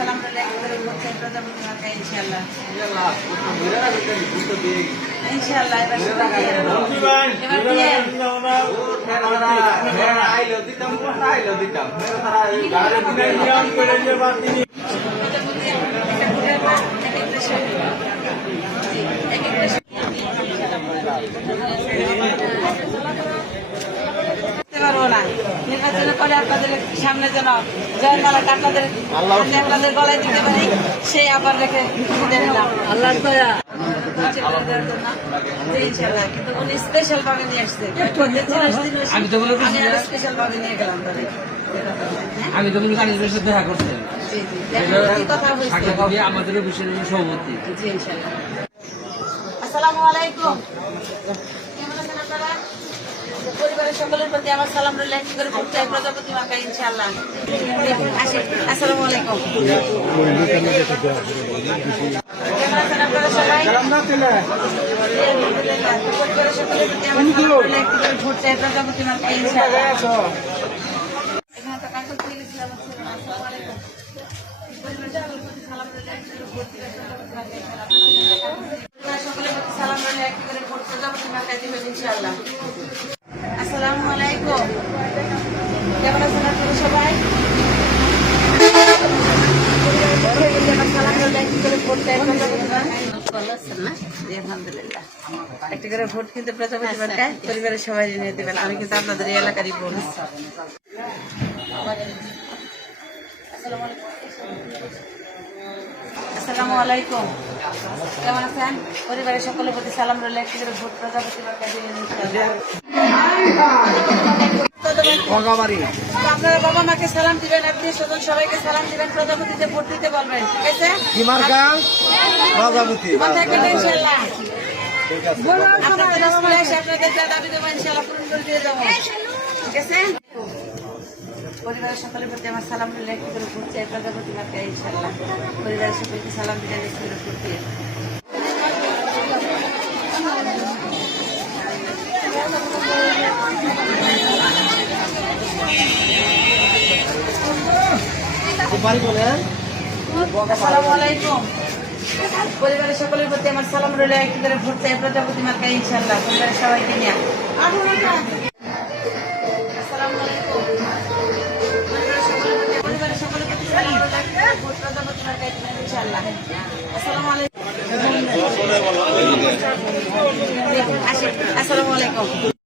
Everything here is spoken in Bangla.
সালাম রইল একবারে বলছে প্রজাপতি মার্কা ইনশাআল্লাহ। ইনশাআল্লাহ এবার সবাই দিয়ে দেবো। এবার দিয়ে করতে পারব না পরে আপনাদের সামনে যেন জয়মালাটা আপনাদের সামনে আপনাদের গলায় দিতে পারি সেই আবার রেখে বিদায় আল্লাহ দয়া। আমি তো আমি হ্যাঁ? আমি তো করি সাথে দেখা করতে। জি, জি। দেখুন কি কথা হয়েছে। সাক্ষাৎ হবে আমাদের সভাপতি। জি ইনশাআল্লাহ। আসসালামু আলাইকুম। পরিবারের সকলের প্রতি আমার সালাম রইল একটি করে পড়তে প্রজাপতি মাকা হয় প্রজাপতি মাকা ইনশাআল্লাহ সকলের প্রতি সালাম রইল একটি করে পড়তে প্রজাপতি মাকা দিবেন ইনশাআল্লাহ আসসালামু আলাইকুম কেমন আছেন আপনারা সবাই আলহামদুলিল্লাহ। একটি করে ভোট কিন্তু মার্কায় পরিবারের সবাই নিয়ে দেবেন। আমি কিন্তু আপনাদের এই এলাকারই বোন। আসসালামু আলাইকুম। কেমন আছেন? পরিবারের সকলের প্রতি সালাম রইল। একটি করে ভোট প্রজাপতি আপনারা বাবা মাকে সালাম দিবেন আত্মীয় স্বজন সবাইকে সালাম দিবেন প্রজাপতিতে ভোট দিতে বলবেন। ঠিক আছে। কি মার্কা প্রজাপতি থাকবেন ইনশাআল্লাহ আপনাদের স্কুলে আপনাদের যা দাবি দেবো ইনশাআল্লাহ পূরণ করে দিয়ে দেবো ঠিক আছে? পরিবারের সকলের প্রতি আমার সালাম রইল একটু করে চাই প্রজাপতি মাকে ইনশাআল্লাহ। পরিবারের সকলকে সালাম দিলেন একটু করে বলেন আসসালামু আলাইকুম পরিবারের সকলের প্রতি আমার সালাম রইল, একটু ভোট চাই প্রজাপতি মাকে ইনশাআল্লাহ, পরিবারের সবাইকে নিয়ে। আসসালামু আলাইকুম